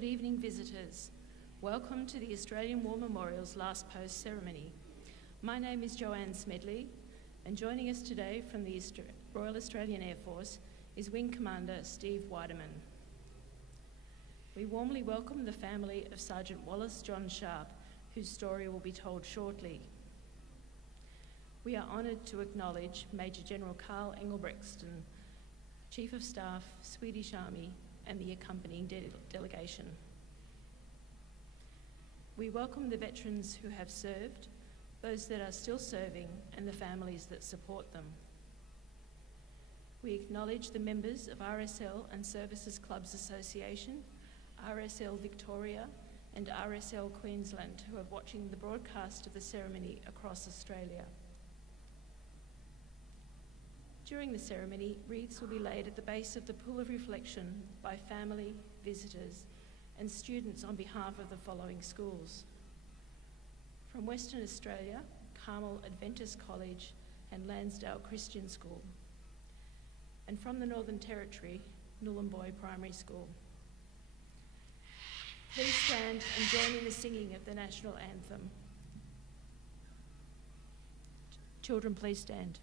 Good evening, visitors. Welcome to the Australian War Memorial's Last Post ceremony. My name is Joanne Smedley, and joining us today from the Royal Australian Air Force is Wing Commander Steve Weideman. We warmly welcome the family of Sergeant Wallace John Sharpe, whose story will be told shortly. We are honoured to acknowledge Major General Carl Engelbrechtston, Chief of Staff, Swedish Army, and the accompanying delegation. We welcome the veterans who have served, those that are still serving, and the families that support them. We acknowledge the members of RSL and Services Clubs Association, RSL Victoria, and RSL Queensland who are watching the broadcast of the ceremony across Australia. During the ceremony, wreaths will be laid at the base of the Pool of Reflection by family, visitors, and students on behalf of the following schools. From Western Australia, Carmel Adventist College and Lansdale Christian School. And from the Northern Territory, Nhulunbuy Primary School. Please stand and join in the singing of the national anthem. Children, please stand.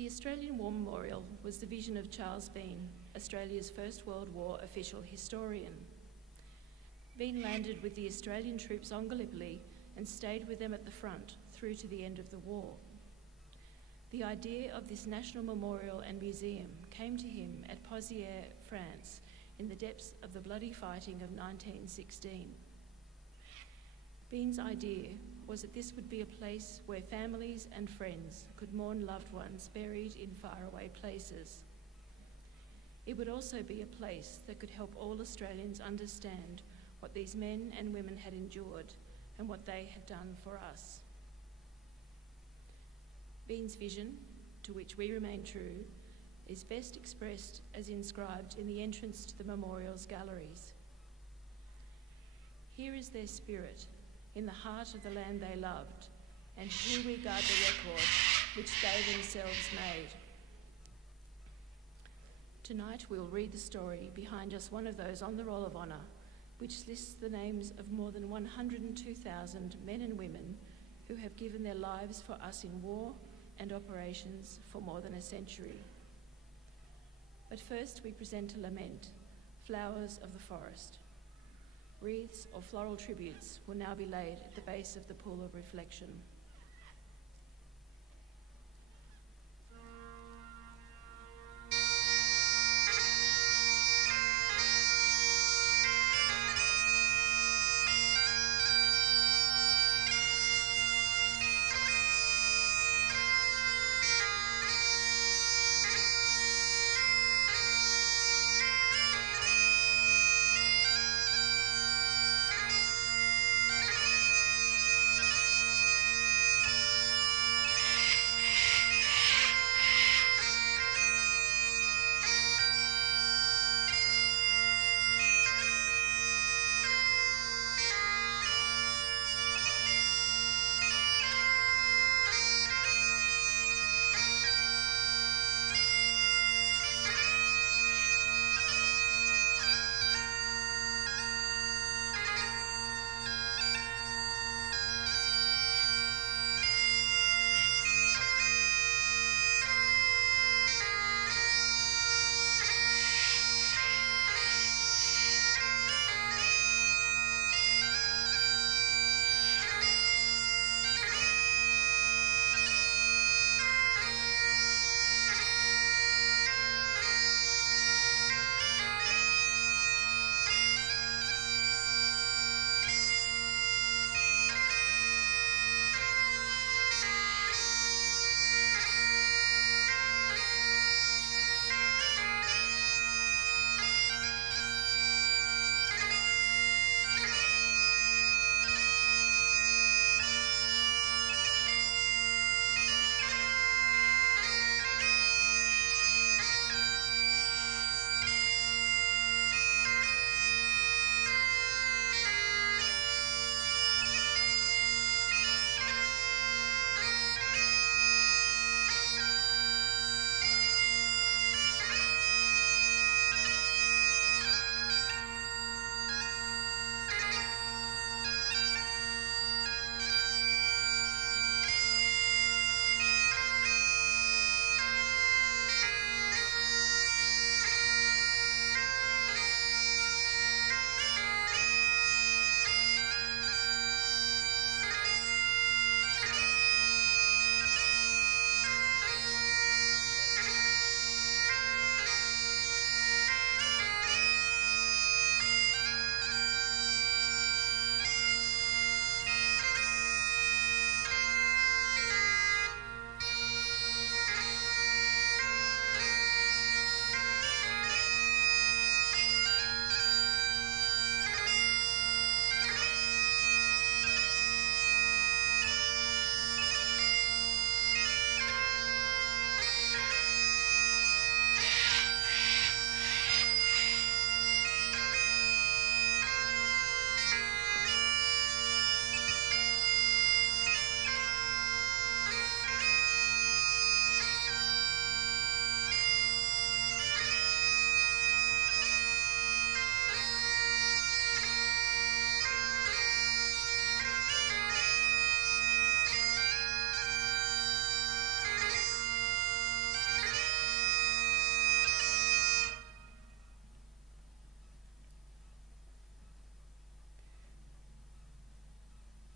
The Australian War Memorial was the vision of Charles Bean, Australia's First World War official historian. Bean landed with the Australian troops on Gallipoli and stayed with them at the front through to the end of the war. The idea of this national memorial and museum came to him at Pozières, France, in the depths of the bloody fighting of 1916. Bean's idea was that this would be a place where families and friends could mourn loved ones buried in faraway places. It would also be a place that could help all Australians understand what these men and women had endured and what they had done for us. Bean's vision, to which we remain true, is best expressed as inscribed in the entrance to the memorial's galleries. Here is their spirit, in the heart of the land they loved, and here we guard the record which they themselves made. Tonight we'll read the story behind just one of those on the Roll of Honour, which lists the names of more than 102,000 men and women who have given their lives for us in war and operations for more than a century. But first we present a lament, Flowers of the Forest. Wreaths or floral tributes will now be laid at the base of the Pool of Reflection.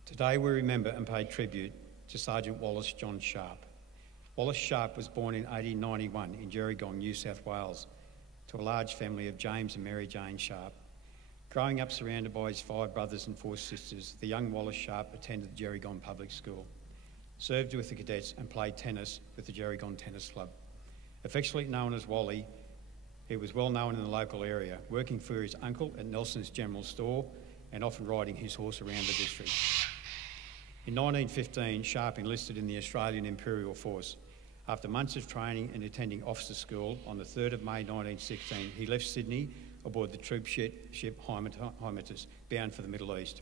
Today we remember and pay tribute to Sergeant Wallace John Sharpe. Wallace Sharpe was born in 1891 in Gerringong, New South Wales, to a large family of James and Mary Jane Sharpe. Growing up surrounded by his 5 brothers and 4 sisters, the young Wallace Sharpe attended the Gerringong Public School, served with the cadets and played tennis with the Gerringong Tennis Club. Affectionately known as Wally, he was well known in the local area, working for his uncle at Nelson's General Store and often riding his horse around the district. In 1915, Sharpe enlisted in the Australian Imperial Force. After months of training and attending officer school, on the 3rd of May 1916, he left Sydney aboard the troop ship Hymettus, bound for the Middle East.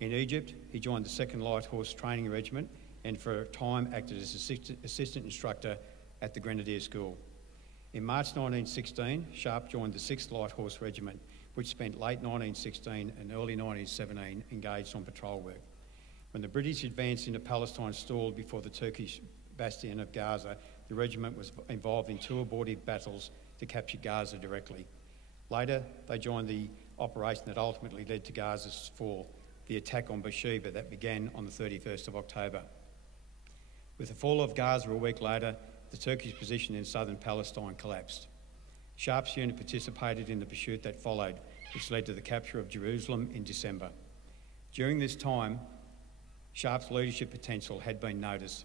In Egypt, he joined the 2nd Light Horse Training Regiment and for a time acted as assistant instructor at the Grenadier School. In March 1916, Sharpe joined the 6th Light Horse Regiment, which spent late 1916 and early 1917 engaged on patrol work. When the British advance into Palestine stalled before the Turkish bastion of Gaza, the regiment was involved in 2 abortive battles to capture Gaza directly. Later, they joined the operation that ultimately led to Gaza's fall, the attack on Beersheba that began on the 31st of October. With the fall of Gaza a week later, the Turkish position in southern Palestine collapsed. Sharpe's unit participated in the pursuit that followed, which led to the capture of Jerusalem in December. During this time, Sharpe's leadership potential had been noticed,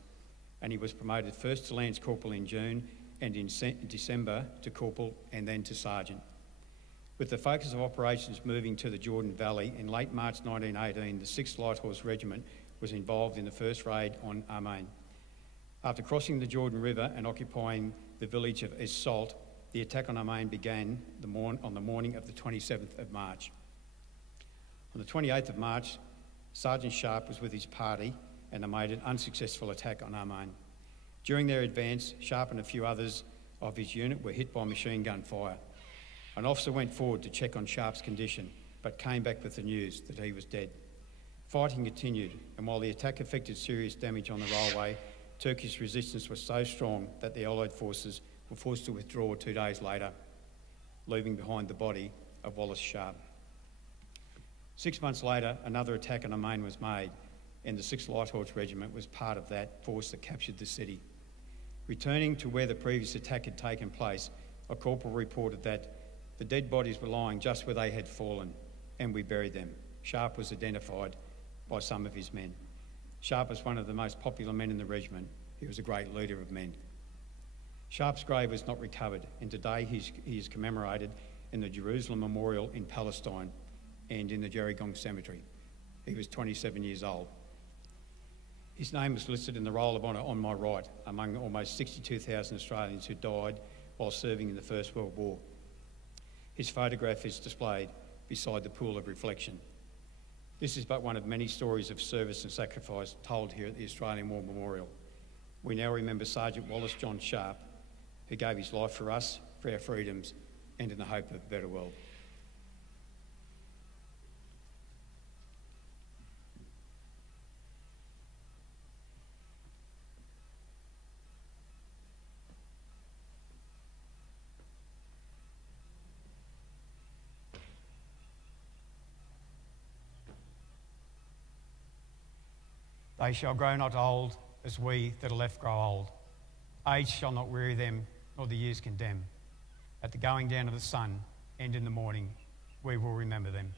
and he was promoted first to Lance Corporal in June and in December to Corporal and then to Sergeant. With the focus of operations moving to the Jordan Valley, in late March 1918, the 6th Light Horse Regiment was involved in the first raid on Amman. After crossing the Jordan River and occupying the village of Es Salt, the attack on Amman began on the morning of the 27th of March. On the 28th of March, Sergeant Sharpe was with his party and they made an unsuccessful attack on Amman. During their advance, Sharpe and a few others of his unit were hit by machine gun fire. An officer went forward to check on Sharpe's condition, but came back with the news that he was dead. Fighting continued, and while the attack affected serious damage on the railway, Turkish resistance was so strong that the Allied forces were forced to withdraw 2 days later, leaving behind the body of Wallace Sharpe. 6 months later, another attack on Amman was made, and the 6th Light Horse Regiment was part of that force that captured the city. Returning to where the previous attack had taken place, a corporal reported that the dead bodies were lying just where they had fallen, and we buried them. Sharpe was identified by some of his men. Sharpe was one of the most popular men in the regiment. He was a great leader of men. Sharpe's grave was not recovered, and today he is commemorated in the Jerusalem Memorial in Palestine and in the Gerringong Cemetery. He was 27 years old. His name was listed in the Roll of Honour on my right, among almost 62,000 Australians who died while serving in the First World War. His photograph is displayed beside the pool of reflection. This is but one of many stories of service and sacrifice told here at the Australian War Memorial. We now remember Sergeant Wallace John Sharpe, who gave his life for us, for our freedoms, and in the hope of a better world. They shall grow not old, as we that are left grow old. Age shall not weary them, nor the years condemn. At the going down of the sun and in the morning, we will remember them.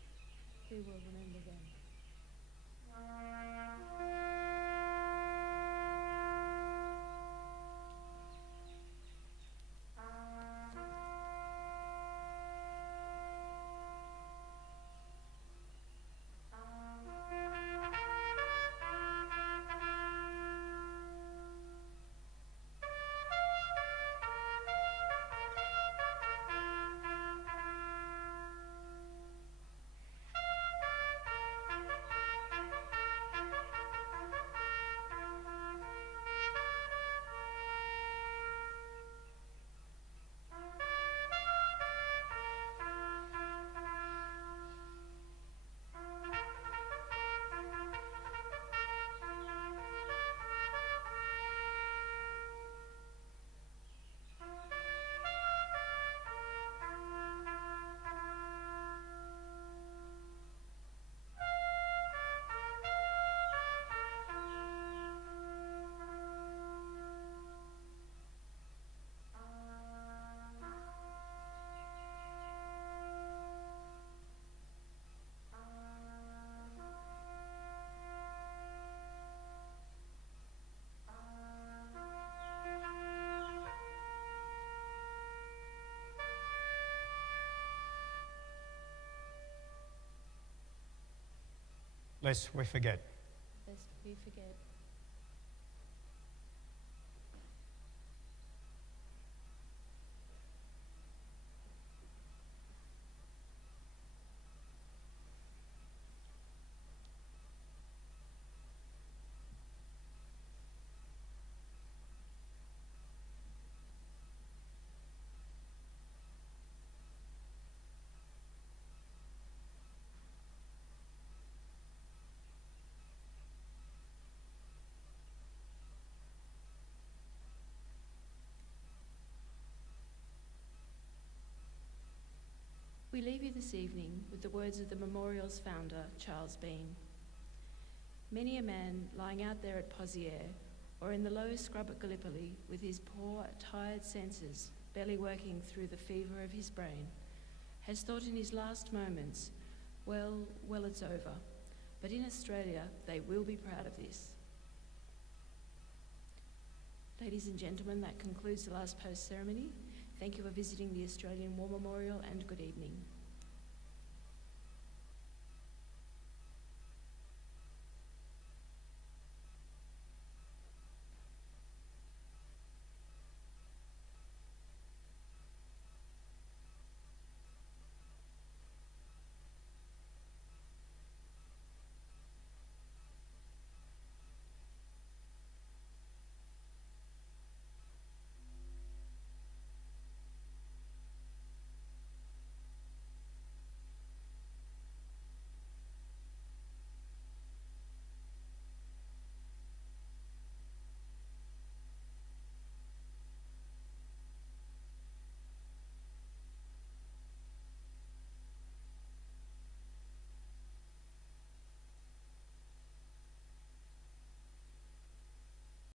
We will remember them. lest we forget. Lest we forget. We leave you this evening with the words of the memorial's founder, Charles Bean. Many a man lying out there at Poziere or in the low scrub at Gallipoli with his poor, tired senses barely working through the fever of his brain has thought in his last moments, well, it's over. But in Australia, they will be proud of this. Ladies and gentlemen, that concludes the last post ceremony. Thank you for visiting the Australian War Memorial and good evening.